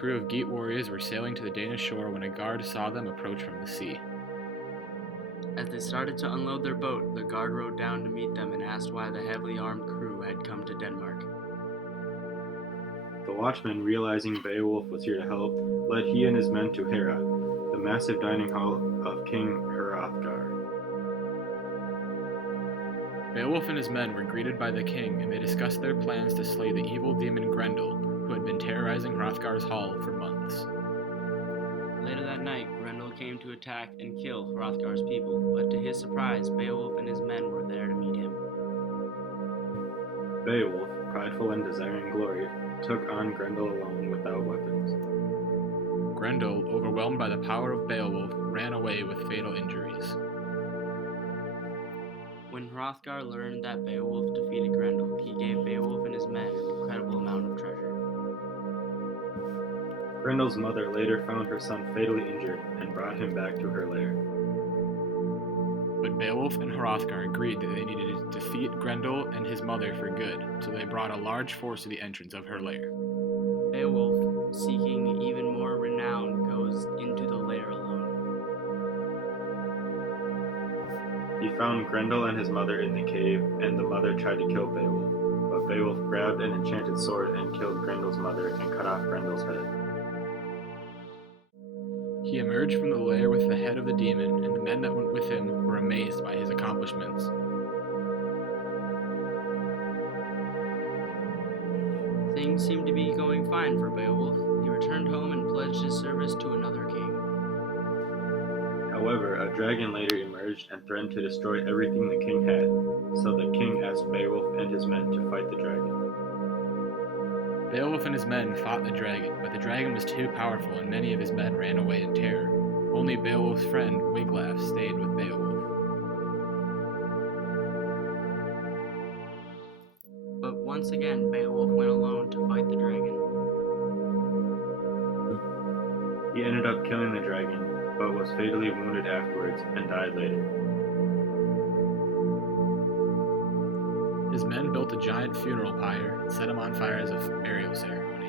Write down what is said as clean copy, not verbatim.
crew of Geat warriors were sailing to the Danish shore when a guard saw them approach from the sea. As they started to unload their boat, the guard rowed down to meet them and asked why the heavily armed crew had come to Denmark. The watchman, realizing Beowulf was here to help, led he and his men to Heorot, the massive dining hall of King Hrothgar. Beowulf and his men were greeted by the king, and they discussed their plans to slay the evil demon Grendel, who had been terrorizing Hrothgar's hall for months. Later that night, Grendel came to attack and kill Hrothgar's people, but to his surprise, Beowulf and his men were there to meet him. Beowulf, prideful and desiring glory, took on Grendel alone without weapons. Grendel, overwhelmed by the power of Beowulf, ran away with fatal injuries. When Hrothgar learned that Beowulf defeated Grendel, he gave Beowulf and his men an incredible amount of treasure. Grendel's mother later found her son fatally injured and brought him back to her lair. But Beowulf and Hrothgar agreed that they needed to defeat Grendel and his mother for good, so they brought a large force to the entrance of her lair. Beowulf, seeking even more renown, goes into the lair alone. He found Grendel and his mother in the cave, and the mother tried to kill Beowulf, but Beowulf grabbed an enchanted sword and killed Grendel's mother and cut off Grendel's head. He emerged from the lair with the head of the demon, and the men that went with him were amazed by his accomplishments. Things seemed to be going fine for Beowulf. He returned home and pledged his service to another king. However, a dragon later emerged and threatened to destroy everything the king had, so the king asked Beowulf and his men to fight the dragon. Beowulf and his men fought the dragon, but the dragon was too powerful and many of his men ran away in terror. Only Beowulf's friend, Wiglaf, stayed with Beowulf. But once again, Beowulf went alone to fight the dragon. He ended up killing the dragon, but was fatally wounded afterwards and died later. His men built a giant funeral pyre and set him on fire as a burial ceremony.